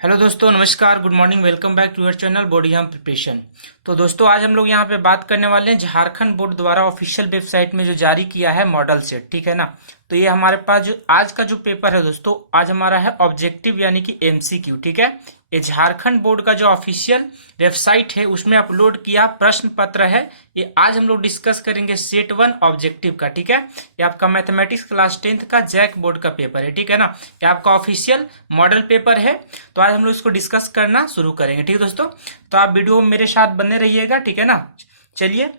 Hello दोस्तों, नमस्कार, good morning, welcome back to your channel body हम प्रिपरेशन। तो दोस्तों आज हम लोग यहाँ पे बात करने वाले हैं झारखंड बोर्ड द्वारा ऑफिशियल वेबसाइट में जो जारी किया है मॉडल सेट, ठीक है ना। तो ये हमारे पास जो आज का जो पेपर है दोस्तों, आज हमारा है ऑब्जेक्टिव यानी कि एमसीक्यू, ठीक है। ये झारखंड बोर्ड का जो ऑफिशियल वेबसाइट है उसमें अपलोड किया प्रश्न पत्र है। ये आज हम लोग डिस्कस करेंगे सेट 1 ऑब्जेक्टिव का, ठीक है। ये आपका मैथमेटिक्स क्लास 10th का जैक बोर्ड का पेपर है, ठीक है ना। ये आपका ऑफिशियल मॉडल पेपर है। तो आज हम लोग इसको डिस्कस करना शुरू करेंगे, ठीक है दोस्तों। तो आप वीडियो में मेरे साथ बने रहिएगा, ठीक है ना। चलिए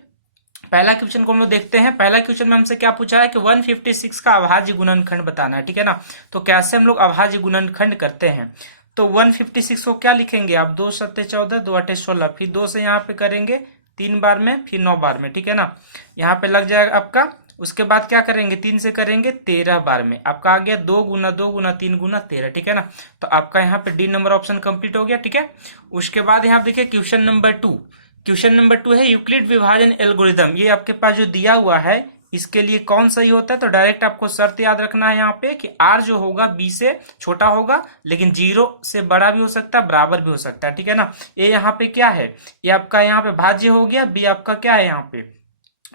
पहला क्वेश्चन को हम लोग देखते हैं। पहला क्वेश्चन में हमसे क्या पूछा है कि 156 का अभाज्य गुणनखंड बताना है, ठीक है ना। तो कैसे हम लोग अभाज्य गुणनखंड करते हैं, तो 156 को क्या लिखेंगे आप, 2 सत्ते 14, 2 अठे 16, फिर 2 से यहाँ पे करेंगे 3 बार में, फिर 9 बार में, ठीक है ना। यहाँ पे लग जाएगा आपका। उसके बाद क्या करेंगे, 3 से करेंगे 13 बार में, आपका आ गया 2 गुना 2 गुना 3 गुना 13, ठीक है ना। तो आपका यहाँ पे डी नंबर ऑप्शन कंप्लीट हो गया, ठीक है। उसके बाद यहाँ देखिए क्वेश्चन नंबर 2। क्वेश्चन नंबर 2 है यूक्लिड विभाजन एल्गोरिदम। ये आपके पास जो दिया हुआ है इसके लिए कौन सही होता है, तो डायरेक्ट आपको शर्त याद रखना है यहाँ पे कि आर जो होगा बी से छोटा होगा, लेकिन 0 से बड़ा भी हो सकता है, बराबर भी हो सकता है, ठीक है ना। ये यहाँ पे क्या है, ये आपका यहाँ पे भाज्य हो गया, बी आपका क्या है यहाँ पे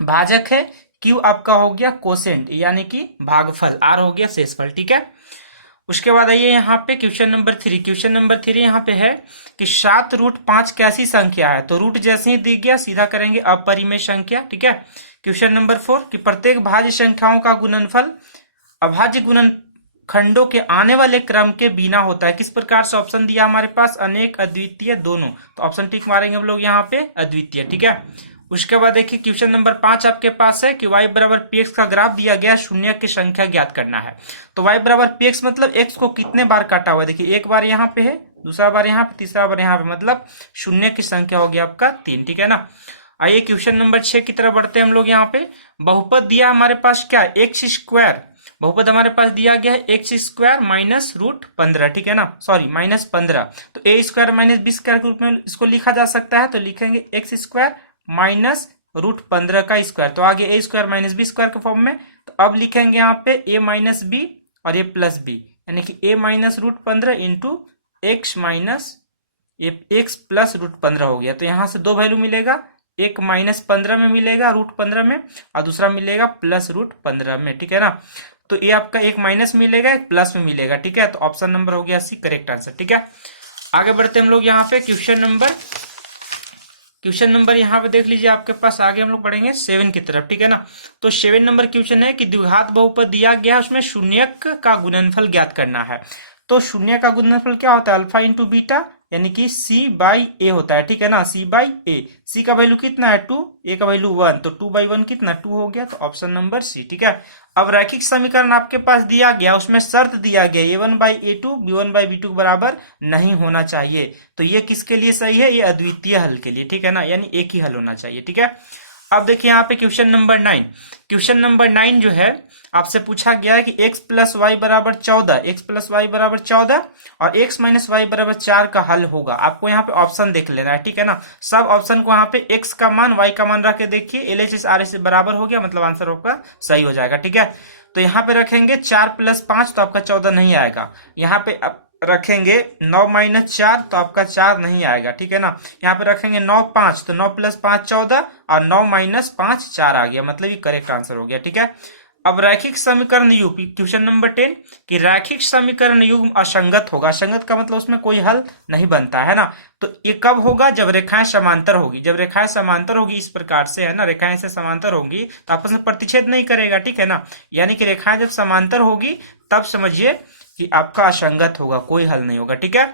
भाजक है, क्यू आपका हो गया कोसेंट यानी कि भागफल, आर हो गया शेषफल, ठीक है। उसके बाद आइए यहाँ पे क्वेश्चन नंबर 3। क्वेश्चन नंबर 3 यहाँ पे है कि 7√5 कैसी संख्या है, तो रूट जैसे ही दिख गया सीधा करेंगे अपरिमेय संख्या, ठीक है। क्वेश्चन नंबर 4 कि प्रत्येक भाज्य संख्याओं का गुणनफल अभाज्य गुणनखंडों के आने वाले क्रम के बिना होता है। किस प्रकार से ऑप्शन दिया हमारे पास, अनेक, अद्वितीय, दोनों। तो ऑप्शन टिक मारेंगे हम लोग यहाँ पे अद्वितीय, ठीक है। उसके बाद देखिए क्वेश्चन नंबर 5 आपके पास है कि y बराबर px का ग्राफ दिया गया, शून्य की संख्या ज्ञात करना है। तो y बराबर px मतलब x को कितने बार काटा हुआ है, देखिए एक बार यहाँ पे है, दूसरा बार यहाँ पे, तीसरा बार यहाँ पे, मतलब शून्य की संख्या हो गया आपका 3, ठीक है ना। आइए क्वेश्चन नंबर 6 की तरफ बढ़ते हैं हम लोग। यहाँ पे बहुपद दिया हमारे पास क्या, एक्स स्क्वायर। बहुपद हमारे पास दिया गया है एक्स स्क्वायर माइनस रूट 15, ठीक है ना, सॉरी माइनस 15। तो ए स्क्वायर माइनस बी स्क्वायर के रूप में इसको लिखा जा सकता है। तो लिखेंगे एक्स स्क्वायर माइनस रूट 15 का स्क्वायर, तो आगे ए स्क्वायर माइनस बी स्क्वायर के फॉर्म में। तो अब लिखेंगे यहाँ पे ए माइनस बी और ए प्लस बी, यानी कि A minus root 15 into X minus X plus root 15 हो गया। तो यहाँ से दो वैल्यू मिलेगा, एक माइनस 15 में मिलेगा रूट 15 में, और दूसरा मिलेगा प्लस रूट 15 में, ठीक है ना। तो ये आपका एक माइनस मिलेगा, एक प्लस में मिलेगा, ठीक है। तो ऑप्शन नंबर हो गया सी करेक्ट आंसर, ठीक है। आगे बढ़ते हम लोग यहाँ पे क्वेश्चन नंबर यहाँ पे देख लीजिए आपके पास, आगे हम लोग पढ़ेंगे 7 की तरफ, ठीक है ना। तो 7 नंबर क्वेश्चन है कि द्विघात बहुपद दिया गया है, उसमें शून्यक का गुणनफल ज्ञात करना है। तो शून्य का गुणनफल क्या होता है, अल्फा इंटू बीटा यानी कि सी बाई ए होता है, ठीक है ना। सी बाई ए, सी का वैल्यू कितना है 2, ए का वैल्यू 1, तो 2/1 कितना 2 हो गया। तो ऑप्शन नंबर सी, ठीक है। अब रैखिक समीकरण आपके पास दिया गया, उसमें शर्त दिया गया a1/a2 b1/b2 बराबर नहीं होना चाहिए। तो ये किसके लिए सही है, ये अद्वितीय हल के लिए, ठीक है ना, यानी एक ही हल होना चाहिए, ठीक है। अब देखिए यहाँ पे क्वेश्चन नंबर 9। क्वेश्चन नंबर 9 जो है आपसे पूछा गया है कि x प्लस वाई बराबर 14, x प्लस वाई बराबर 14 और x माइनस वाई बराबर 4 का हल होगा। आपको यहाँ पे ऑप्शन देख लेना है, ठीक है ना। सब ऑप्शन को यहाँ पे x का मान y का मान रख के देखिए, LHS RHS से बराबर हो गया, मतलब आंसर आपका सही हो जाएगा, ठीक है। तो यहाँ पे रखेंगे 4 प्लस 5 तो आपका 14 नहीं आएगा। यहाँ पे रखेंगे 9 माइनस 4 तो आपका 4 नहीं आएगा, ठीक है ना। यहाँ पे रखेंगे 9 5 तो 9 प्लस 5 14 और 9 माइनस 5 4 आ गया, मतलब ये करेक्ट आंसर हो गया, ठीक है। अब रैखिक समीकरण युग्म, क्वेश्चन नंबर 10 कि रैखिक समीकरण युग्म असंगत होगा। असंगत का मतलब उसमें कोई हल नहीं बनता है ना। तो ये कब होगा, जब रेखाएं समांतर होगी। जब रेखाएं समांतर होगी इस प्रकार से, है ना, रेखाएं से समांतर होंगी तो आपस में प्रतिच्छेद नहीं करेगा, ठीक है ना। यानी कि रेखाएं जब समांतर होगी तब समझिए कि आपका असंगत होगा, कोई हल नहीं होगा, ठीक है।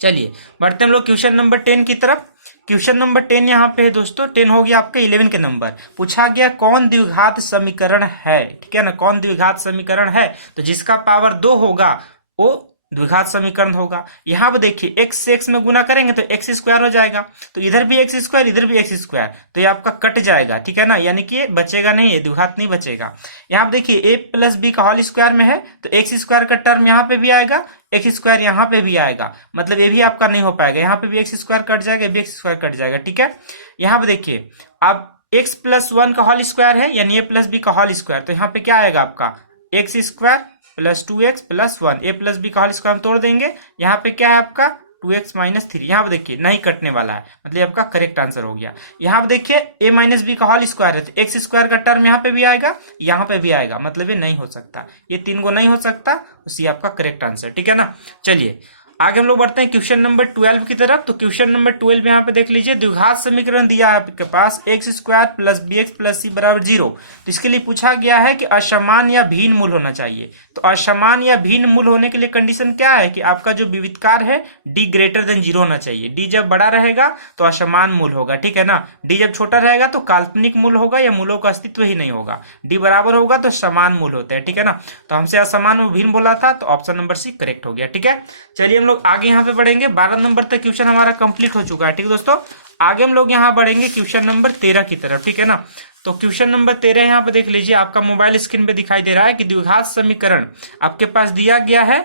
चलिए बढ़ते हम लोग क्वेश्चन नंबर 10 की तरफ। क्वेश्चन नंबर 10 यहाँ पे है दोस्तों, 10 हो गया आपका 11 के नंबर। पूछा गया कौन द्विघात समीकरण है, ठीक है ना, कौन द्विघात समीकरण है। तो जिसका पावर 2 होगा वो द्विघात समीकरण होगा। यहाँ पे देखिए एक्स से एक्स में गुना करेंगे तो एक्स स्क्वायर हो जाएगा, तो इधर भी एक्स स्क्वायर इधर भी एक्स स्क्वायर, तो ये आपका कट जाएगा, ठीक है ना, यानी कि ये बचेगा नहीं, ये द्विघात नहीं बचेगा। यहाँ पे देखिए ए प्लस बी का होल स्क्वायर में है तो एक्स स्क्वायर का टर्म यहाँ पे भी आएगा, एक्स स्क्वायर यहाँ पे भी आएगा, मतलब ये भी आपका नहीं हो पाएगा। यहाँ पे भी एक्स स्क्वायर कट जाएगा, भी एक्स स्क्वायर कट जाएगा, ठीक है। यहाँ पे देखिए अब एक्स प्लस 1 का होल स्क्वायर है यानी ए प्लस बी का होल स्क्वायर, तो यहाँ पे क्या आएगा आपका X square plus 2x plus 1, a plus B का होल स्क्वायर हम तोड़ देंगे। यहाँ पे क्या है आपका 2x माइनस 3, यहाँ पे देखिए नहीं कटने वाला है, मतलब आपका करेक्ट आंसर हो गया। यहाँ पे देखिए a माइनस बी का होल स्क्वायर है, तो एक्स स्क्वायर का टर्म यहाँ पे भी आएगा, यहाँ पे भी आएगा, मतलब ये नहीं हो सकता, ये 3 को नहीं हो सकता, तो सी आपका करेक्ट आंसर, ठीक है ना। चलिए आगे हम लोग बढ़ते हैं क्वेश्चन नंबर 12 की तरफ। तो क्वेश्चन नंबर 12 यहाँ पे देख लीजिए, द्विघात समीकरण दिया है आपके पास X square plus B X plus C बराबर 0। तो इसके लिए पूछा गया है कि असमान या भिन्न मूल होना चाहिए। तो असमान या भिन्न मूल होने के लिए कंडीशन क्या है कि आपका जो विविधकार है डी ग्रेटर देन 0 होना चाहिए। डी जब बड़ा रहेगा तो असमान मूल होगा, ठीक है ना। डी जब छोटा रहेगा तो काल्पनिक मूल होगा या मूलों का अस्तित्व ही नहीं होगा। डी बराबर होगा तो समान मूल होते हैं, ठीक है ना। तो हमसे असमान और भिन्न बोला था, तो ऑप्शन नंबर सी करेक्ट हो गया, ठीक है। चलिए हम लोग आगे यहाँ पे बढ़ेंगे। 12 नंबर तक क्वेश्चन हमारा कंप्लीट हो चुका है, ठीक है दोस्तों। आगे हम लोग यहाँ बढ़ेंगे क्वेश्चन नंबर 13 की तरफ, ठीक है ना। तो क्वेश्चन नंबर 13 यहाँ पे देख लीजिए, आपका मोबाइल स्क्रीन पे दिखाई दे रहा है कि द्विघात समीकरण आपके पास दिया गया है,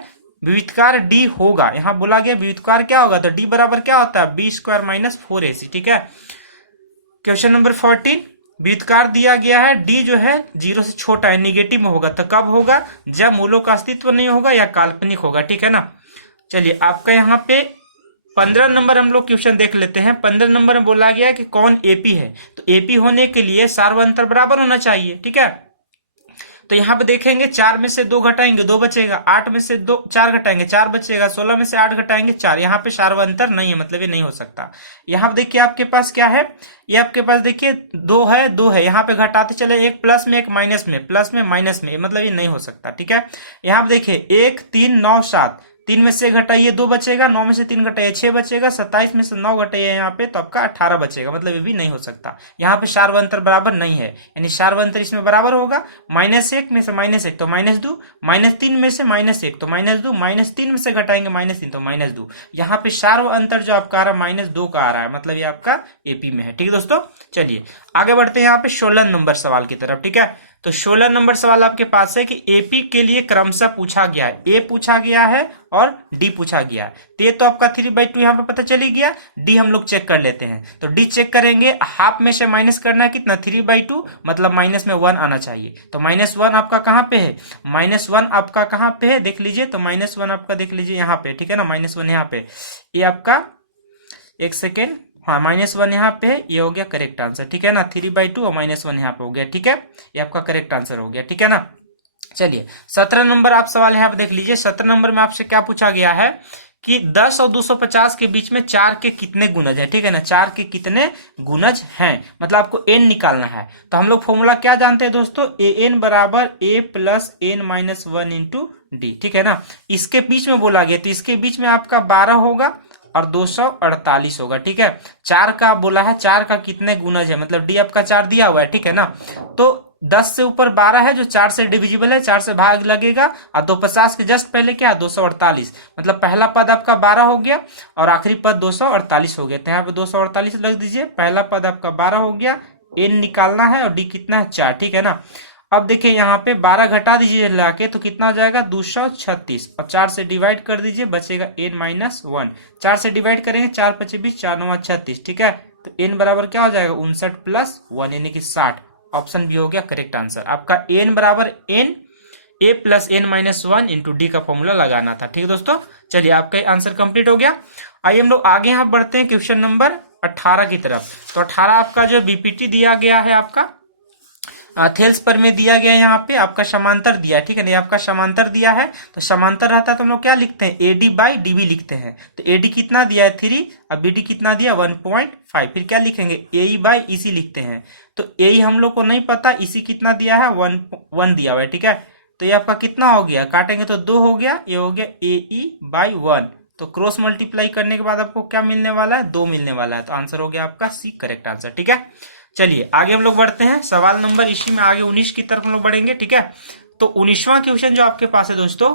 विविधकार डी होगा। यहाँ बोला गया विविधकार क्या होगा, तो डी बराबर क्या होता है बी स्क्वायर माइनस 4ac, ठीक है। क्वेश्चन नंबर 14, विविधकार दिया गया है डी जो है 0 से छोटा है, निगेटिव में होगा। तो कब होगा, जब मूलों का अस्तित्व नहीं होगा या काल्पनिक होगा, ठीक है ना। चलिए आपका यहाँ पे 15 नंबर हम लोग क्वेश्चन देख लेते हैं। 15 नंबर में बोला गया कि कौन एपी है। तो एपी होने के लिए सार्वअंतर बराबर होना चाहिए, ठीक है। तो यहाँ पे देखेंगे 4 में से 2 घटाएंगे 2 बचेगा, 8 में से 4 घटाएंगे 4 बचेगा, 16 में से 8 घटाएंगे 4। यहाँ पे सार्वअंतर नहीं है, मतलब ये नहीं हो सकता। यहाँ पे देखिए आपके पास क्या है, ये आपके पास देखिए 2 है, यहाँ पे घटाते चले, एक प्लस में एक माइनस में, प्लस में माइनस में, मतलब ये नहीं हो सकता, ठीक है। यहाँ पे देखिए 1 3 9 7, 3 में से घटाइए 2 बचेगा, 9 में से 3 घटाइए 6 बचेगा, 27 में से 9 घटाइए यहाँ पे तो आपका 18 बचेगा, मतलब ये भी नहीं हो सकता। यहाँ पे सार्वअंतर बराबर नहीं है, यानी सार्वअंतर इसमें बराबर होगा -1 में से -1 तो -2, -3 में से -1 तो -2, -3 में से घटाएंगे -3 तो -2। यहाँ पे सार्वअंतर जो आपका आ रहा है -2 का आ रहा है, मतलब ये आपका एपी में है, ठीक है दोस्तों। चलिए आगे बढ़ते हैं यहाँ पे 16 नंबर सवाल की तरफ, ठीक है। तो 16 नंबर सवाल आपके पास है कि एपी के लिए क्रमशः पूछा गया है, ए पूछा गया है और डी पूछा गया है। तो ये तो आपका 3/2 यहाँ पे पता चली गया। डी हम लोग चेक कर लेते हैं। तो डी चेक करेंगे, हाफ में से माइनस करना है कितना 3/2, मतलब माइनस में 1 आना चाहिए। तो -1 आपका कहाँ पे है, -1 आपका कहाँ पे है देख लीजिए। तो -1 आपका देख लीजिए यहाँ पे, ठीक है ना। -1 यहाँ पे, ये आपका एक सेकेंड, हाँ -1 यहाँ पे है, ये हो गया करेक्ट आंसर, ठीक है ना। 3/2 और -1 यहाँ पे हो गया, ठीक है। ये आपका करेक्ट आंसर हो गया, ठीक है ना। चलिए 17 नंबर आप सवाल यहाँ पे देख लीजिए। 17 नंबर में आपसे क्या पूछा गया है कि 10 और 250 के बीच में 4 के कितने गुणज है, ठीक है ना। 4 के कितने गुणज हैं, मतलब आपको n निकालना है। तो हम लोग फॉर्मूला क्या जानते हैं दोस्तों, an बराबर a plus n minus 1 into D, ठीक है ना। इसके बीच में बोला गया, तो इसके बीच में आपका 12 होगा और 248 होगा, ठीक है। 4 का बोला है, 4 का कितने गुणज है, मतलब डी आपका 4 दिया हुआ है, ठीक है ना। तो 10 से ऊपर 12 है जो 4 से डिविजिबल है, 4 से भाग लगेगा, और 250 के जस्ट पहले क्या है 248, मतलब पहला पद आपका 12 हो गया और आखिरी पद 248 हो गया। तो यहाँ पे 248 लग दीजिए, पहला पद आपका 12 हो गया, एन निकालना है और डी कितना है 4, ठीक है ना। अब देखिए यहाँ पे 12 घटा दीजिए लाके, तो कितना आ जाएगा 236, और 4 से डिवाइड कर दीजिए, बचेगा n-1। 4 से डिवाइड करेंगे, 4 × 5 = 4 × 9 = 36, ठीक है। तो n बराबर क्या हो जाएगा 59 + 1 यानी कि 60। ऑप्शन बी हो गया करेक्ट आंसर आपका। n बराबर n a plus n-1 into D का फॉर्मूला लगाना था, ठीक है दोस्तों। चलिए आपका आंसर कंप्लीट हो गया। आइए हम लोग आगे यहाँ बढ़ते हैं क्वेश्चन नंबर 18 की तरफ। तो 18 आपका जो बीपीटी दिया गया है आपका थेल्स पर में दिया गया है, यहाँ पे आपका समांतर दिया है, ठीक है ना। आपका समांतर दिया है, तो समांतर रहता है तो हम लोग क्या लिखते हैं AD/DB लिखते हैं। तो AD कितना दिया है 3, अब BD कितना दिया 1.5, फिर क्या लिखेंगे AE/EC लिखते हैं। तो AE हम लोग को नहीं पता, EC कितना दिया है 1 दिया हुआ है, ठीक है। तो ये आपका कितना हो गया, काटेंगे तो 2 हो गया, ये हो गया AE/1। तो क्रॉस मल्टीप्लाई करने के बाद आपको क्या मिलने वाला है 2 मिलने वाला है। तो आंसर हो गया आपका सी करेक्ट आंसर, ठीक है। चलिए आगे हम लोग बढ़ते हैं, सवाल नंबर इसी में आगे 19 की तरफ हम लोग बढ़ेंगे, ठीक है। तो 19वां क्वेश्चन जो आपके पास है दोस्तों,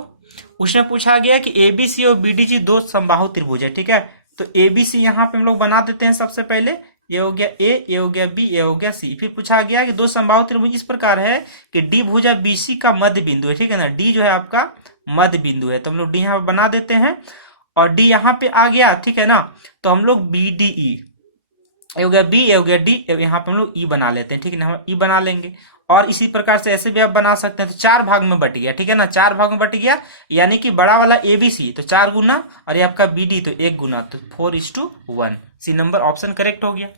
उसमें पूछा गया कि एबीसी और बीडीसी 2 समबाहु त्रिभुज है, ठीक है। तो एबीसी यहाँ पे हम लोग बना देते हैं सबसे पहले, ये हो गया ए, ये हो गया बी, ये हो गया सी। फिर पूछा गया कि 2 समबाहु त्रिभुज इस प्रकार है कि डी भुजा बीसी का मध्य बिंदु है, ठीक है ना। डी जो है आपका मध्य बिंदु है, तो हम लोग डी यहाँ पे बना देते हैं, और डी यहाँ पे आ गया, ठीक है ना। तो हम लोग BDE, ये हो गया बी, ये हो गया डी, यहाँ पे हम लोग ई बना लेते हैं, ठीक है ना। हम ई बना लेंगे, और इसी प्रकार से ऐसे भी आप बना सकते हैं। तो 4 भाग में बट गया, ठीक है ना, 4 भाग में बट गया, यानी कि बड़ा वाला ABC तो 4 गुना और ये आपका BD तो 1 गुना, तो 4:1। सी नंबर ऑप्शन करेक्ट हो गया।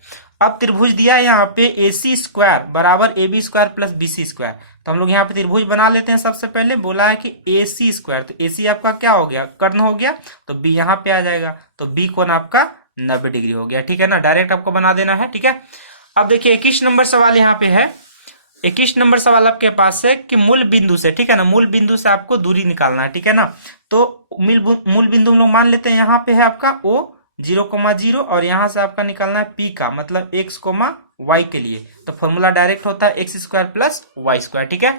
अब त्रिभुज दिया है यहाँ पे AC स्क्वायर बराबर AB square plus BC square, तो हम लोग यहाँ पे त्रिभुज बना लेते हैं। सबसे पहले बोला है कि AC स्क्वायर, तो AC आपका क्या हो गया, कर्ण हो गया, तो B यहाँ पे आ जाएगा, तो B कोण आपका 90 डिग्री हो गया, ठीक है ना, डायरेक्ट आपको बना देना है, ठीक है। अब देखिए 21 नंबर सवाल यहाँ पे है। 21 नंबर सवाल आपके पास है कि मूल बिंदु से, ठीक है ना, मूल बिंदु से आपको दूरी निकालना है, ठीक है ना। तो मूल बिंदु हम लोग मान लेते हैं यहाँ पे है आपका O 0,0 और यहाँ से आपका निकालना है P का मतलब x, y के लिए, तो फॉर्मूला डायरेक्ट होता है x square plus y square, ठीक है।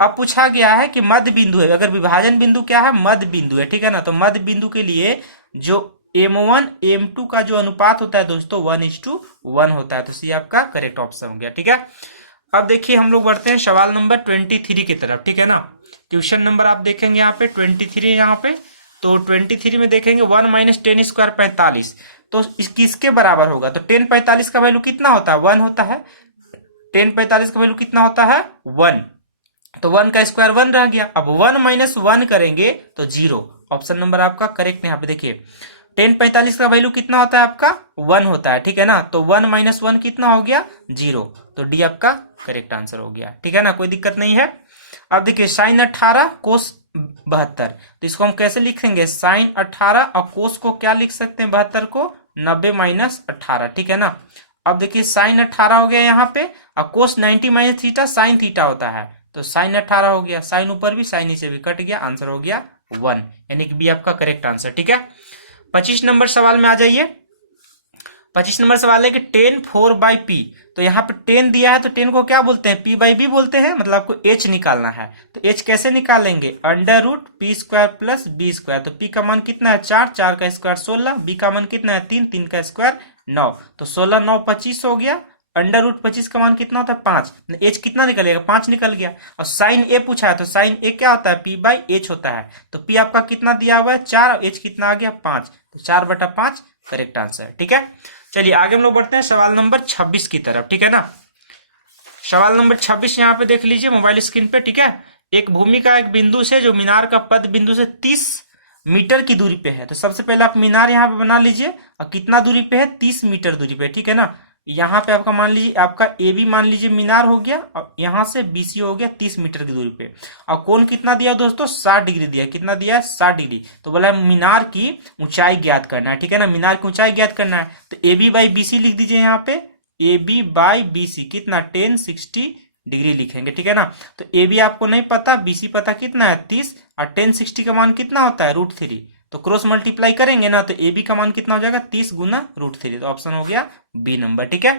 अब पूछा गया है कि मध्य बिंदु है, अगर विभाजन बिंदु क्या है, मध्य बिंदु है, ठीक है ना, तो मध्य बिंदु के लिए जो M1 M2 का जो अनुपात होता है दोस्तों 1:1 होता है, तो सी आपका करेक्ट ऑप्शन हो गया, ठीक है। अब देखिए हम लोग बढ़ते हैं सवाल नंबर 23 की तरफ, ठीक है ना। क्वेश्चन नंबर आप देखेंगे यहाँ पे 23 यहाँ पे, तो 23 में देखेंगे 1 - 10 स्क्वायर 45, तो किसके बराबर होगा, तो 10 45 का वैल्यू कितना होता है, 1 होता है, 10 45 का वैल्यू कितना होता है 1, तो 1 का स्क्वायर 1 रह गया। अब 1 - 1 करेंगे तो 0, ऑप्शन नंबर आपका करेक्ट है। यहाँ पे देखिए 10 45 का वैल्यू कितना होता है आपका 1 होता है, ठीक है ना, तो 1 - 1 कितना हो गया 0, तो डी आपका करेक्ट आंसर हो गया, ठीक है ना, कोई दिक्कत नहीं है। अब देखिए sin 18 कोस 72, तो इसको हम कैसे लिखेंगे, sin 18 और कोस को क्या लिख सकते हैं 72 को 90 - 18, ठीक है ना। अब देखिए sin 18 हो गया यहाँ पे और कोस 90 - थीटा sin थीटा होता है, तो sin 18 हो गया, sin ऊपर भी sin नीचे भी कट गया, आंसर हो गया 1, यानी कि बी आपका करेक्ट आंसर, ठीक है। 25 नंबर सवाल में आ जाइए। 25 नंबर सवाल है कि 10 4/p, तो यहाँ पे 10 दिया है तो 10 को क्या बोलते हैं p/b बोलते हैं, मतलब आपको h निकालना है, तो h कैसे निकालेंगे, √p² प्लस b स्क्वायर, तो p का मान कितना है 4, 4 का स्क्वायर 16, b का मान कितना है 3, 3 का स्क्वायर 9, तो 16 9 25 हो गया, √25 का मान कितना होता है 5, h कितना निकलेगा 5 निकल गया। और साइन a पूछा है तो साइन a क्या होता है p/h होता है, तो p आपका कितना दिया हुआ है 4 और h कितना आ गया 5, तो 4/5 करेक्ट आंसर, ठीक है। चलिए आगे हम लोग बढ़ते हैं सवाल नंबर 26 की तरफ, ठीक है ना। सवाल नंबर 26 यहाँ पे देख लीजिए मोबाइल स्क्रीन पे, ठीक है। एक भूमि का एक बिंदु से जो मीनार का पद बिंदु से 30 मीटर की दूरी पे है, तो सबसे पहले आप मीनार यहाँ पे बना लीजिए और कितना दूरी पे है 30 मीटर दूरी पे, ठीक है ना। यहाँ पे आपका मान लीजिए आपका ए बी मान लीजिए मीनार हो गया और यहाँ से BC हो गया 30 मीटर की दूरी पे, और कोण कितना दिया दोस्तों 60 डिग्री दिया, कितना दिया है 60 डिग्री, तो बोला मीनार की ऊंचाई ज्ञात करना है, ठीक है ना, मीनार की ऊंचाई ज्ञात करना है, तो AB/BC लिख दीजिए यहाँ पे, AB/BC कितना 10 60 डिग्री लिखेंगे, ठीक है ना। तो AB आपको नहीं पता, BC पता कितना है 30 और 10 60 का मान कितना होता है √3, तो क्रॉस मल्टीप्लाई करेंगे ना तो AB का मान कितना हो जाएगा 30 गुना √3, तो ऑप्शन हो गया बी नंबर, ठीक है।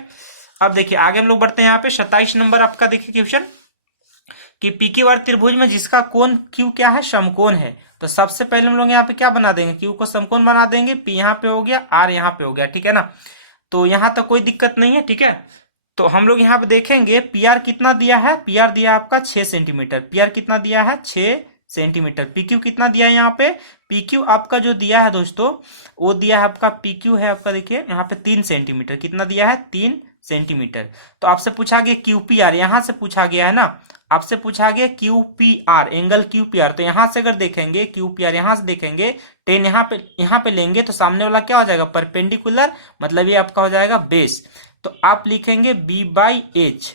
अब देखिए आगे हम लोग बढ़ते हैं यहाँ पे 27 नंबर आपका देखिए क्वेश्चन कि PQR त्रिभुज में जिसका कोण Q क्या है समकोण है, तो सबसे पहले हम लोग यहाँ पे क्या बना देंगे Q को समकोण बना देंगे, P यहाँ पे हो गया R यहाँ पे हो गया, ठीक है ना, तो यहाँ तक कोई दिक्कत नहीं है, ठीक है। तो हम लोग यहाँ पे देखेंगे PR कितना दिया है, PR दिया आपका 6 सेंटीमीटर, PR कितना दिया है 6 सेंटीमीटर, PQ कितना दिया है यहाँ पे, PQ आपका जो दिया है दोस्तों वो दिया है आपका PQ है आपका देखिए यहाँ पे 3 सेंटीमीटर, कितना दिया है 3 सेंटीमीटर। तो आपसे पूछा गया QPR, यहाँ से पूछा गया है ना, आपसे पूछा गया QPR एंगल QPR, तो यहाँ से अगर देखेंगे QPR यहाँ से देखेंगे 10 यहाँ पे लेंगे तो सामने वाला क्या हो जाएगा परपेंडिकुलर, मतलब ये आपका हो जाएगा बेस, तो आप लिखेंगे B/H,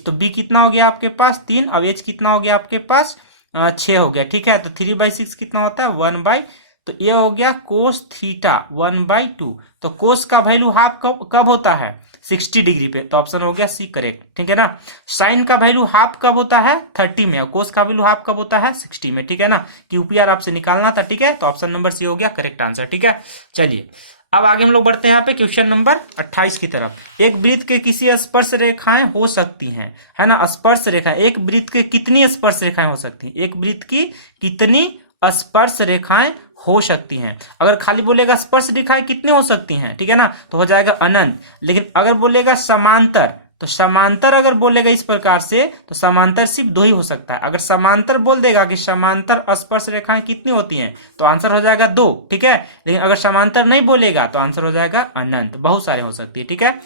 तो B कितना हो गया आपके पास 3 और H कितना हो गया आपके पास 6 हो गया, ठीक है। तो 3/6 कितना होता है 1/, तो ये हो गया कोस थीटा 1/2, तो कोस का वैल्यू हाफ कब होता है 60 डिग्री पे, तो ऑप्शन हो गया सी करेक्ट, ठीक है ना। साइन का वैल्यू हाफ कब होता है 30 में और कोस का वैल्यू हाफ कब होता है 60 में, ठीक है ना। QPR आपसे निकालना था, ठीक है, तो ऑप्शन नंबर सी हो गया करेक्ट आंसर, ठीक है। चलिए अब आगे हम लोग बढ़ते हैं यहाँ पे क्वेश्चन नंबर 28 की तरफ। एक वृत्त के किसी स्पर्श रेखाएं हो सकती हैं, है ना, स्पर्श रेखा, एक वृत्त के कितनी स्पर्श रेखाएं हो सकती हैं, एक वृत्त की कितनी स्पर्श रेखाएं हो सकती हैं। अगर खाली बोलेगा स्पर्श रेखाएं कितने हो सकती हैं, ठीक है ना, तो हो जाएगा अनंत, लेकिन अगर बोलेगा समांतर, तो समांतर अगर बोलेगा इस प्रकार से तो समांतर सिर्फ 2 ही हो सकता है। अगर समांतर बोल देगा कि समांतर स्पर्श रेखाएं कितनी होती हैं तो आंसर हो जाएगा 2, ठीक है। लेकिन अगर समांतर नहीं बोलेगा तो आंसर हो जाएगा अनंत, बहुत सारे हो सकती है, ठीक है।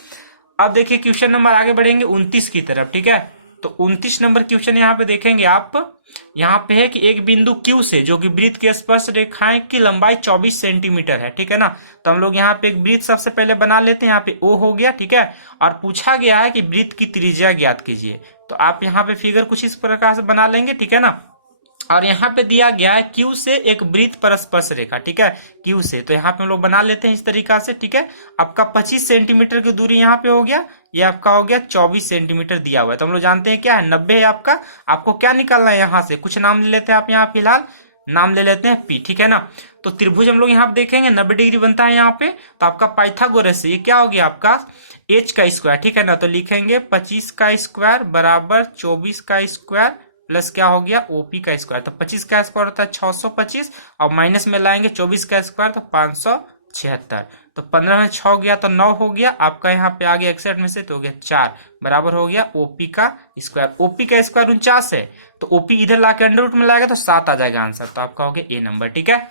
अब देखिए क्वेश्चन नंबर आगे बढ़ेंगे 29 की तरफ, ठीक है। तो 29 नंबर क्वेश्चन यहाँ पे देखेंगे आप, यहाँ पे है कि एक बिंदु Q से जो कि वृत्त की स्पर्श रेखाएं की लंबाई 24 सेंटीमीटर है, ठीक है ना। तो हम लोग यहाँ पे एक वृत्त सबसे पहले बना लेते हैं, यहाँ पे O हो गया, ठीक है। और पूछा गया है कि वृत्त की त्रिज्या ज्ञात कीजिए, तो आप यहाँ पे फिगर कुछ इस प्रकार से बना लेंगे, ठीक है ना। और यहाँ पे दिया गया है Q से एक वृत्त पर स्पर्श रेखा, ठीक है, Q से, तो यहाँ पे हम लोग बना लेते हैं इस तरीका से, ठीक है। आपका 25 सेंटीमीटर की दूरी यहाँ पे हो गया, ये आपका हो गया 24 सेंटीमीटर दिया हुआ है, तो हम लोग जानते हैं क्या है 90 है आपका। आपको क्या निकालना है, यहाँ से कुछ नाम ले लेते हैं आप, यहाँ फिलहाल नाम ले लेते हैं P, ठीक है ना। तो त्रिभुज हम लोग यहाँ पे देखेंगे 90 डिग्री बनता है यहाँ पे, तो आपका पाइथागोरस से ये क्या हो गया आपका h का स्क्वायर, ठीक है ना। तो लिखेंगे 25 का स्क्वायर बराबर 24 का स्क्वायर प्लस क्या हो गया ओपी का स्क्वायर। तो 25 का स्क्वायर होता है 625 और माइनस में लाएंगे 24 का स्क्वायर तो 576। तो 15 में 6 गया तो 9 हो गया आपका, यहाँ पे आ गया 61 में से तो हो गया 4 बराबर हो गया ओपी का स्क्वायर। ओपी का स्क्वायर 49 है, तो ओपी इधर लाके अंडर रूट में लाएगा तो 7 आ जाएगा आंसर, तो आपका हो गया ए नंबर, ठीक है।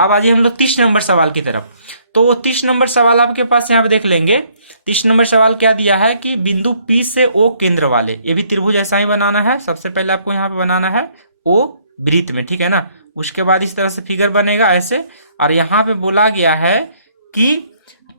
अब आइए हम लोग 30 नंबर सवाल की तरफ। तो 30 नंबर सवाल आपके पास यहाँ पे देख लेंगे। 30 नंबर सवाल क्या दिया है कि बिंदु P से O केंद्र वाले, ये भी त्रिभुज ऐसा ही बनाना है। सबसे पहले आपको यहाँ पे बनाना है O वृत्त में, ठीक है ना। उसके बाद इस तरह से फिगर बनेगा ऐसे, और यहाँ पे बोला गया है कि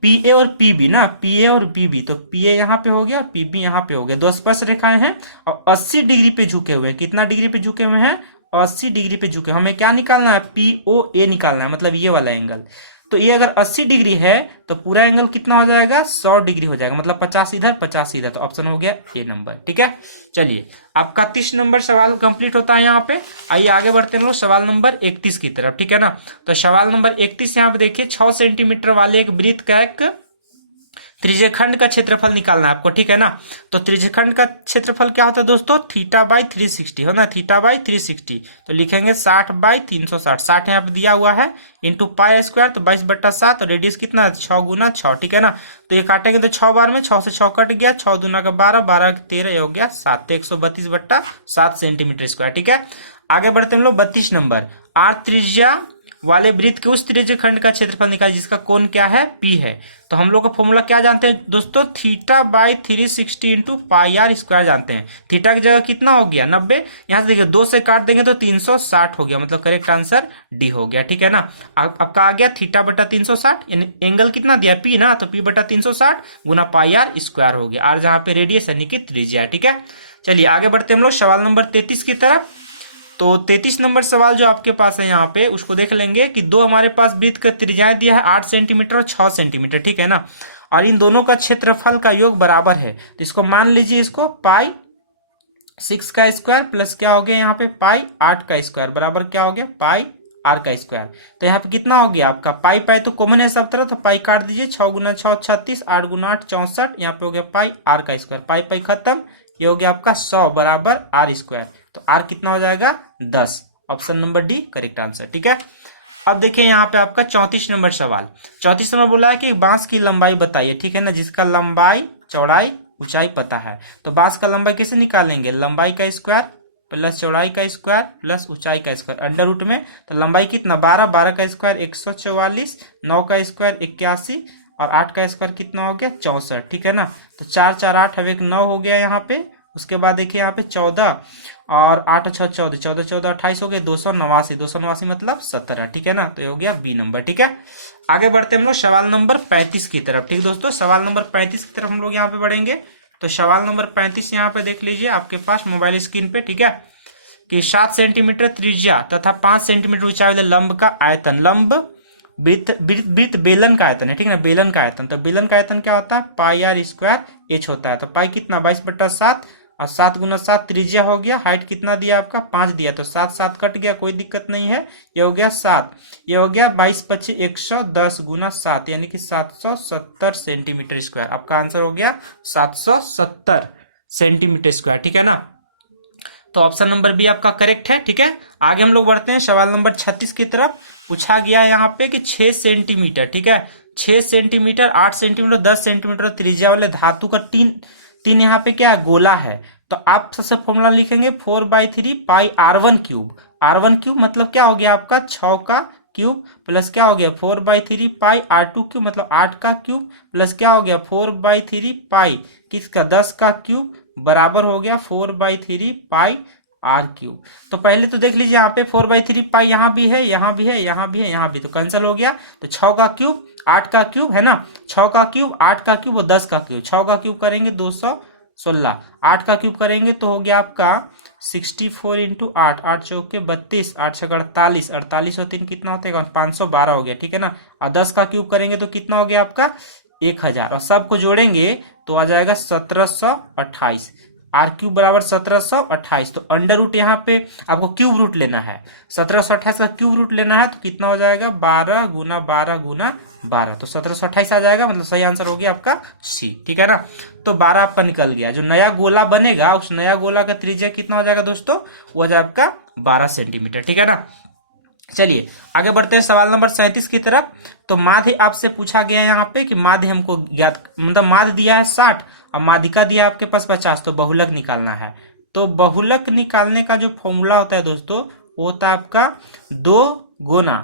PA और PB ना, PA और PB, तो PA यहाँ पे हो गया और PB यहाँ पे हो गया, दो स्पर्श रेखाएं हैं और 80 डिग्री पे झुके हुए हैं। कितना डिग्री पे झुके हुए हैं, 80 डिग्री पे झुके। हमें क्या निकालना है, POA निकालना है, मतलब ये वाला एंगल। तो ये अगर 80 डिग्री है तो पूरा एंगल कितना हो जाएगा, 100 डिग्री हो जाएगा, मतलब 50 इधर 50 इधर, तो ऑप्शन हो गया ए नंबर, ठीक है। चलिए आपका 30 नंबर सवाल कंप्लीट होता है यहाँ पे। आइए आगे बढ़ते हैं लोग सवाल नंबर 31 की तरफ, ठीक है ना। तो सवाल नंबर 31 यहाँ पे देखिए, 6 सेंटीमीटर वाले एक वृत्त का एक त्रिज्यखंड का क्षेत्रफल निकालना है आपको, ठीक है ना। तो त्रिज्यखंड का क्षेत्रफल क्या होता है दोस्तों, थीटा बाई 360 हो ना, थीटा बाई 360। तो लिखेंगे 60 बाई 360, 60 यहाँ पे दिया हुआ है इंटू पाई स्क्वायर, तो 22/7, और रेडियस कितना है 6 गुना 6, ठीक है ना। तो ये काटेंगे तो 6 बार में 6 से 6 कट गया, 6 दूना का 12, 12 का 13, ये हो गया 7, तो 132/7 सेंटीमीटर स्क्वायर, ठीक है। आगे बढ़ते हम लोग 32 नंबर, आर त्रिज्या वाले वृत्त के उस त्रिज्यखंड का क्षेत्रफल निकाल जिसका कोण क्या है, P है। तो हम लोग का फॉर्मूला क्या जानते हैं दोस्तों, theta by 360 into pi R square जानते हैं। थीटा की जगह कितना हो गया 90, यहाँ से देखिए 2 से काट देंगे तो 360 हो गया, मतलब करेक्ट आंसर डी हो गया, ठीक है ना। आपका आ गया थीटा बटा 360, यानी एंगल कितना दिया P ना, तो P बटा 360 गुना पाई आर स्क्वायर हो गया, आर जहाँ पे रेडियस यानी कि त्रिज्या, ठीक है। चलिए आगे बढ़ते हम लोग सवाल नंबर 33 की तरफ। तो 33 नंबर सवाल जो आपके पास है यहाँ पे उसको देख लेंगे कि दो हमारे पास वृत्त का त्रिज्या दिया है 8 सेंटीमीटर और 6 सेंटीमीटर, ठीक है ना। और इन दोनों का क्षेत्रफल का योग बराबर है, तो इसको मान लीजिए, इसको पाई 6 का स्क्वायर प्लस क्या हो गया यहाँ पे पाई 8 का स्क्वायर बराबर क्या हो गया पाई आर का स्क्वायर। तो यहाँ पे कितना हो गया आपका पाई पाई तो कॉमन है सब तरह, तो पाई काट दीजिए, 6 गुना 6 36, 8 गुना 8 64, यहाँ पे हो गया पाई आर का स्क्वायर, पाई पाई खत्म, ये हो गया आपका 100 बराबर आर स्क्वायर। तो आर कितना हो जाएगा 10, option number D correct answer, ठीक है। अब देखिए यहाँ पे आपका 34 नंबर सवाल। 34 नंबर बोला है कि बांस की लंबाई बताइए, ठीक है ना, जिसका लंबाई चौड़ाई ऊंचाई पता है। तो बांस का लंबाई कैसे निकालेंगे, लंबाई का स्क्वायर प्लस चौड़ाई का स्क्वायर प्लस ऊंचाई का स्क्वायर अंडर रूट में। तो लंबाई कितना 12, 12 का स्क्वायर 144, 9 का स्क्वायर 81 और 8 का स्क्वायर कितना हो गया 64, ठीक है ना। तो 4 4 8 अब एक 9 हो गया यहाँ पे। उसके बाद देखिए यहाँ पे 14 और 8 6 14, 14 14 28 हो गए 289, 289 मतलब 17, ठीक है ना। तो ये हो गया बी नंबर, ठीक है। आगे बढ़ते हम लोग सवाल नंबर 35 की तरफ, ठीक दोस्तों। सवाल नंबर 35 की तरफ हम लोग यहाँ पे बढ़ेंगे। तो सवाल नंबर 35 यहाँ पे देख लीजिए आपके पास मोबाइल स्क्रीन पे, ठीक है, कि 7 सेंटीमीटर त्रिज्या तथा 5 सेंटीमीटर ऊंचाई वाले लंब का आयतन, लंब वृत्त बेलन का आयतन है, ठीक है ना, बेलन का आयतन। तो बेलन का आयतन क्या होता है पाई आर स्क्वायर एच होता है। तो पाई कितना 22/7 और 7 गुना 7 त्रिज्या हो गया, हाइट कितना दिया आपका 5 दिया, तो 7 7 कट गया, कोई दिक्कत नहीं है, ये हो गया 7, ये हो गया 22 25 110 गुना 7 यानी कि 770 सेंटीमीटर स्क्वायर। आपका आंसर हो गया 770 सेंटीमीटर स्क्वायर, ठीक है ना। तो ऑप्शन नंबर बी आपका करेक्ट है, ठीक है। आगे हम लोग बढ़ते हैं सवाल नंबर 36 की तरफ। पूछा गया है यहाँ पे कि 6 सेंटीमीटर, ठीक है, 6 सेंटीमीटर 8 सेंटीमीटर 10 सेंटीमीटर त्रिज्या वाले धातु का तीन यहाँ पे क्या है गोला है। तो आप सबसे फॉर्मूला लिखेंगे 4/3 पाई r1 क्यूब। r1 क्यूब मतलब क्या हो गया आपका 6 का क्यूब प्लस क्या हो गया 4/3 पाई r2 क्यूब मतलब 8 का क्यूब प्लस क्या हो गया 4/3 पाई किसका 10 का क्यूब बराबर हो गया 4/3 पाई आर क्यूब। तो पहले तो देख लीजिए यहाँ पे 4/3 पाई यहाँ भी है, यहाँ भी है, यहाँ भी है, यहाँ भी, तो कैंसिल हो गया। तो 6 का क्यूब 8 का क्यूब है ना, 6 का क्यूब 8 का क्यूब और 10 का क्यूब। 6 का क्यूब करेंगे 216, 8 का क्यूब करेंगे तो हो गया आपका 64 इंटू 8, 8 चौके 32, 8 छक 48, 48 और 3 कितना होता है 512 हो गया, ठीक है ना। और 10 का क्यूब करेंगे तो कितना हो गया आपका 1000, और सबको जोड़ेंगे तो आ जाएगा 1728। आर क्यूब बराबर 1728। तो अंडर रूट यहाँ पे आपको क्यूब रूट लेना है, 1728 का क्यूब रूट लेना है, तो कितना हो जाएगा 12 गुना 12 गुना 12, तो 1728 आ जाएगा। मतलब सही आंसर हो गया आपका सी, ठीक है ना। तो 12 आपका निकल गया। जो नया गोला बनेगा उस नया गोला का त्रिज्या कितना हो जाएगा दोस्तों, वो हो जाएगा आपका 12 सेंटीमीटर, ठीक है ना। चलिए आगे बढ़ते हैं सवाल नंबर 37 की तरफ। तो माध्य आपसे पूछा गया है यहाँ पे कि माध्य हमको ज्ञात, मतलब माध्य दिया है 60 और माध्यिका दिया है आपके पास 50, तो बहुलक निकालना है। तो बहुलक निकालने का जो फॉर्मूला होता है दोस्तों, वो होता है आपका 2 गुना,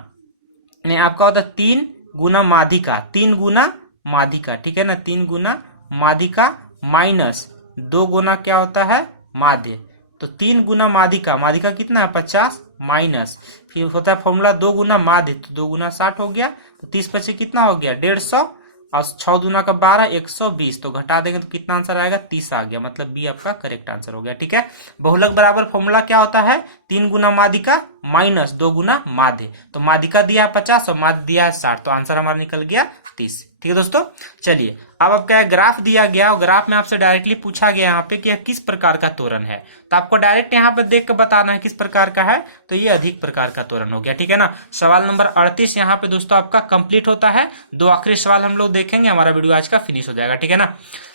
नहीं आपका होता है 3 गुना माध्यिका, 3 गुना माध्यिका, ठीक है ना, 3 गुना माध्यिका माइनस 2 गुना क्या होता है माध्य। तो 3 गुना माध्यिका, माध्यिका कितना है 50 माइनस, फिर होता है फॉर्मूला 2 गुना माध्य, तो 2 गुना 60 हो गया, तो 30 पचे कितना हो गया 150, और 6 दूना का 12 120, तो घटा देंगे तो कितना आंसर आएगा 30 आ गया। मतलब बी आपका करेक्ट आंसर हो गया, ठीक है। बहुलक बराबर फॉर्मूला क्या होता है 3 गुना माध्यिका माइनस 2 गुना माध्य। तो माध्यिका दिया है 50 और माध्य दिया है 60, तो आंसर हमारा निकल गया 30, ठीक है दोस्तों। चलिए अब आपका ग्राफ दिया गया और ग्राफ में आपसे डायरेक्टली पूछा गया यहाँ पे कि यह किस प्रकार का त्वरण है, तो आपको डायरेक्ट यहाँ पे देख कर बताना है किस प्रकार का है, तो ये अधिक प्रकार का त्वरण हो गया, ठीक है ना। सवाल नंबर 38 यहाँ पे दोस्तों आपका कंप्लीट होता है। 2 आखिरी सवाल हम लोग देखेंगे, हमारा वीडियो आज का फिनिश हो जाएगा, ठीक है ना।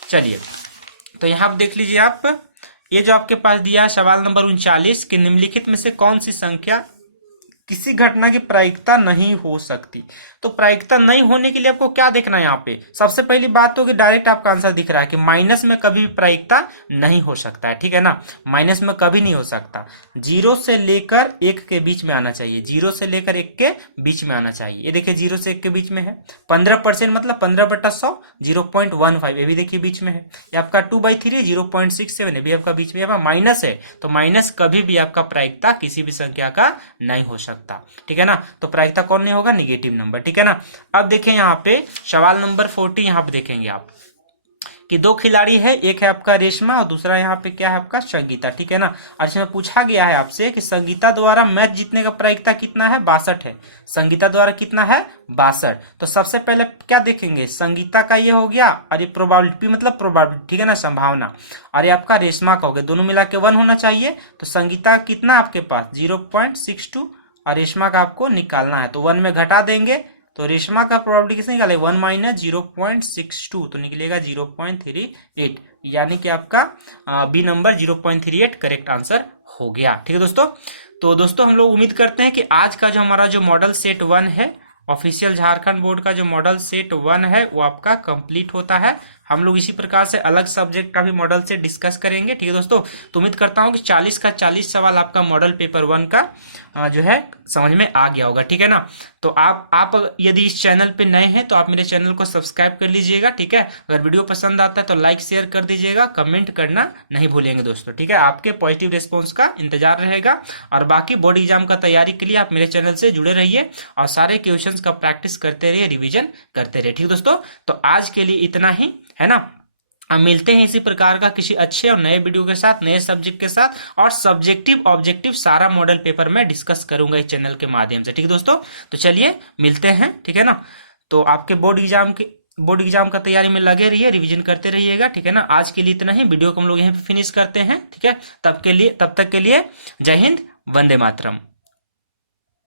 चलिए तो यहाँ पे देख लीजिए आप, ये जो आपके पास दिया है सवाल नंबर 39 कि निम्नलिखित में से कौन सी संख्या किसी घटना की प्रायिकता नहीं हो सकती। तो प्रायिकता नहीं होने के लिए आपको क्या देखना है यहाँ पे, सबसे पहली बात तो कि डायरेक्ट आपका आंसर दिख रहा है कि माइनस में कभी भी प्रायिकता नहीं हो सकता है, ठीक है ना, माइनस में कभी नहीं हो सकता। 0 से लेकर 1 के बीच में आना चाहिए, 0 से लेकर 1 के बीच में आना चाहिए। ये देखिए 0 से 1 के बीच में है, 15% मतलब 15/100 0.15, ये भी देखिए बीच में है। ये आपका 2/3 0.67, ये भी आपका बीच में है, माइनस है, तो माइनस कभी भी आपका प्रायिकता किसी भी संख्या का नहीं हो सकता, ठीक है ना। तो प्रायिकता कौन नहीं होगा, निगेटिव नंबर, ठीक है ना। अब देखें यहाँ पे सवाल नंबर 40, यहाँ पे देखेंगे आप कि 2 खिलाड़ी है, एक है आपका रेशमा और दूसरा यहाँ पे क्या है आपका संगीता, ठीक है ना। और इसमें पूछा गया है आपसे कि संगीता द्वारा मैच जीतने का प्रायिकता कितना है 62 है, संगीता द्वारा कितना है 62। तो सबसे पहले क्या देखेंगे, संगीता का ये हो गया और ये प्रोबेबिलिटी मतलब प्रोबेबिलिटी, ठीक है ना, संभावना, और ये आपका रेशमा का हो गया, दोनों मिला के 1 होना चाहिए। तो संगीता कितना आपके पास 0.62 और रेशमा का आपको निकालना है, तो 1 में घटा देंगे तो रेशमा का प्रोबेबिलिटी किसने निकाले 1 माइनस 0.62, तो निकलेगा 0.38, यानी कि आपका बी नंबर 0.38 करेक्ट आंसर हो गया, ठीक है दोस्तों। तो दोस्तों हम लोग उम्मीद करते हैं कि आज का जो हमारा जो मॉडल सेट 1 है, ऑफिशियल झारखंड बोर्ड का जो मॉडल सेट 1 है वो आपका कंप्लीट होता है। हम लोग इसी प्रकार से अलग सब्जेक्ट का भी मॉडल सेट डिस्कस करेंगे, ठीक है दोस्तों। तो उम्मीद करता हूं कि 40 का 40 सवाल आपका मॉडल पेपर 1 का जो है समझ में आ गया होगा, ठीक है ना। तो आप यदि इस चैनल पे नए हैं तो आप मेरे चैनल को सब्सक्राइब कर लीजिएगा, ठीक है। अगर वीडियो पसंद आता है तो लाइक शेयर कर दीजिएगा, कमेंट करना नहीं भूलेंगे दोस्तों, ठीक है। आपके पॉजिटिव रिस्पॉन्स का इंतजार रहेगा। और बाकी बोर्ड एग्जाम का तैयारी के लिए आप मेरे चैनल से जुड़े रहिए और सारे क्वेश्चन का प्रैक्टिस करते रहिए, रिविजन करते रहिए, ठीक है दोस्तों। तो आज के लिए इतना ही, है ना। हम मिलते हैं इसी प्रकार का किसी अच्छे और नए वीडियो के साथ, नए सब्जेक्ट के साथ, और सब्जेक्टिव ऑब्जेक्टिव सारा मॉडल पेपर में डिस्कस करूंगा इस चैनल के माध्यम से, ठीक है दोस्तों। तो चलिए मिलते हैं, ठीक है ना। तो आपके बोर्ड एग्जाम का तैयारी में लगे रहिए, रिवीजन करते रहिएगा, ठीक है ना। आज के लिए इतना ही, वीडियो को हम लोग यहीं पे फिनिश करते हैं, ठीक है। तब तक के लिए जय हिंद, वंदे मातरम।